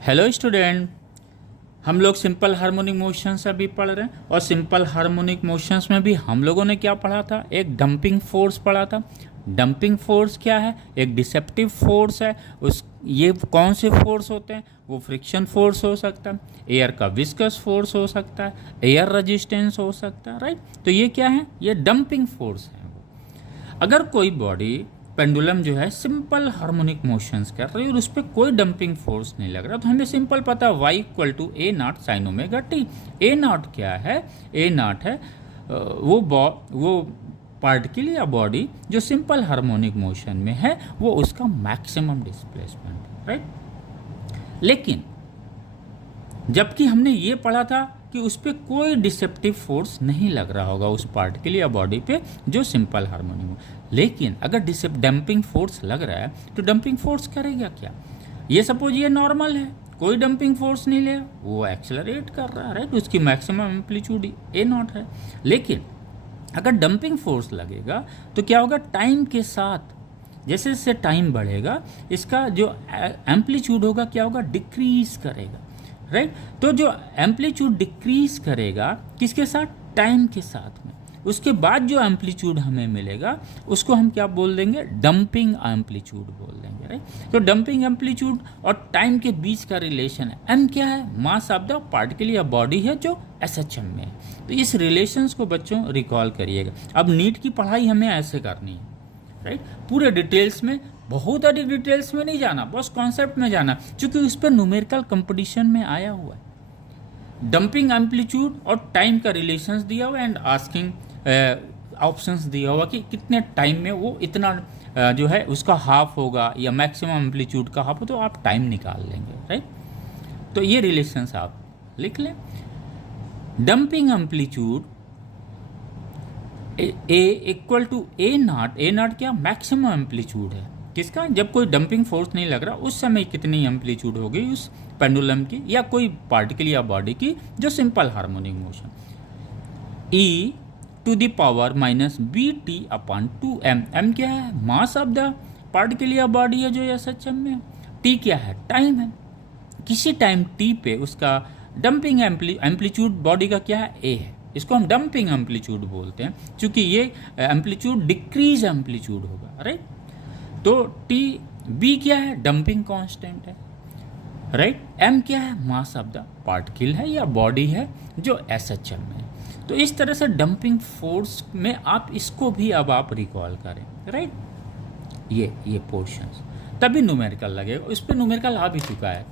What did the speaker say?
Hello student, हम लोग simple harmonic motions अभी पढ़ रहे हैं और सिंपल हार्मोनिक मोशंस में भी हम लोगों ने क्या पढ़ा था? एक डंपिंग फोर्स पढ़ा था। डंपिंग फोर्स क्या है? एक डिसेप्टिव फोर्स है। ये कौन से फोर्स होते हैं? वो फ्रिक्शन फोर्स हो सकता है, एयर का विस्कस फोर्स हो सकता है, एयर रेजिस्टेंस हो सकता है, राइट। तो ये क्या है? ये डंपिंग फोर्स है। अगर कोई बॉडी पेंडुलम जो है सिंपल हार्मोनिक मोशंस कर रही है और उस पर कोई डंपिंग फोर्स नहीं लग रहा, तो हमें सिंपल पता है y equal to A not sine omega T. A not क्या है? ए नॉट है वो पार्टिकल या बॉडी जो सिंपल हार्मोनिक मोशन में है, वो उसका मैक्सिमम डिस्प्लेसमेंट, राइट। लेकिन जबकि हमने ये पढ़ा था कि उस पर कोई डिसेप्टिव फोर्स नहीं लग रहा होगा उस पार्टिकल या बॉडी पे जो सिंपल हार्मोनिक हो। लेकिन अगर डंपिंग फोर्स लग रहा है तो डंपिंग फोर्स करेगा क्या? ये सपोज ये नॉर्मल है, कोई डंपिंग फोर्स नहीं ले, वो एक्सेलरेट कर रहा है, राइट। उसकी मैक्सिमम एम्पलीट्यूड ए नॉट है। लेकिन अगर डंपिंग फोर्स लगेगा तो क्या होगा? टाइम के साथ जैसे जैसे टाइम बढ़ेगा इसका जो एम्पलीट्यूड होगा क्या होगा? डिक्रीज करेगा, राइट। तो जो एम्पलीट्यूड डिक्रीज करेगा किसके साथ? टाइम के साथ में। उसके बाद जो एम्पलीट्यूड हमें मिलेगा उसको हम क्या बोल देंगे? डंपिंग एम्पलीट्यूड बोल देंगे, राइट। तो डंपिंग एम्पलीट्यूड और टाइम के बीच का रिलेशन है एम क्या है? मास ऑफ द पार्टिकल या बॉडी है जो एसएचएम में है। तो इस रिलेशंस को बच्चों रिकॉल करिएगा। अब नीट की पढ़ाई हमें ऐसे करनी है, राइट। पूरे डिटेल्स में, बहुत अधिक डिटेल्स में नहीं जाना, बस कॉन्सेप्ट में जाना, क्योंकि उस पर न्यूमेरिकल कंपटीशन में आया हुआ है। डंपिंग एम्पलीट्यूड और टाइम का रिलेशंस दिया हुआ एंड आस्किंग ऑप्शंस दिया हुआ कि कितने टाइम में वो इतना जो है उसका हाफ होगा या मैक्सिमम एम्पलीट्यूड का हाफ हो, तो आप टाइम निकाल लेंगे, राइट। तो ये रिलेशंस आप लिख लें। Damping amplitude A equal to A not क्या? मैक्सिमम एम्पलीट्यूड है किसका? जब कोई डंपिंग फोर्स नहीं लग रहा उस समय कितनी एम्पलीट्यूड होगी उस पेंडुलम की या कोई पार्टिकल या बॉडी की जो simple harmonic motion. E to the power minus B T upon 2m। m क्या है? मास ऑफ द पार्टिकल या बॉडी है जो एसएचएम में। टी क्या है? टाइम है। किसी टाइम टी पे उसका डंपिंग एम्पलीट्यूड बॉडी का क्या है? ए है। इसको हम डंपिंग एम्पलीट्यूड बोलते हैं क्योंकि ये एम्पलीट्यूड डिक्रीज एम्पलीट्यूड होगा, राइट। तो टी बी क्या है? डंपिंग कांस्टेंट है, राइट। एम क्या है? मास ऑफ द पार्टिकल है या बॉडी है जो एसएचएम में। तो इस तरह से डंपिंग फोर्स में आप इसको भी अब आप रिकॉल करें, राइट। ये पोर्शंस तभी न्यूमेरिकल लगेगा। इस पर न्यूमेरिकल आ भी चुका है।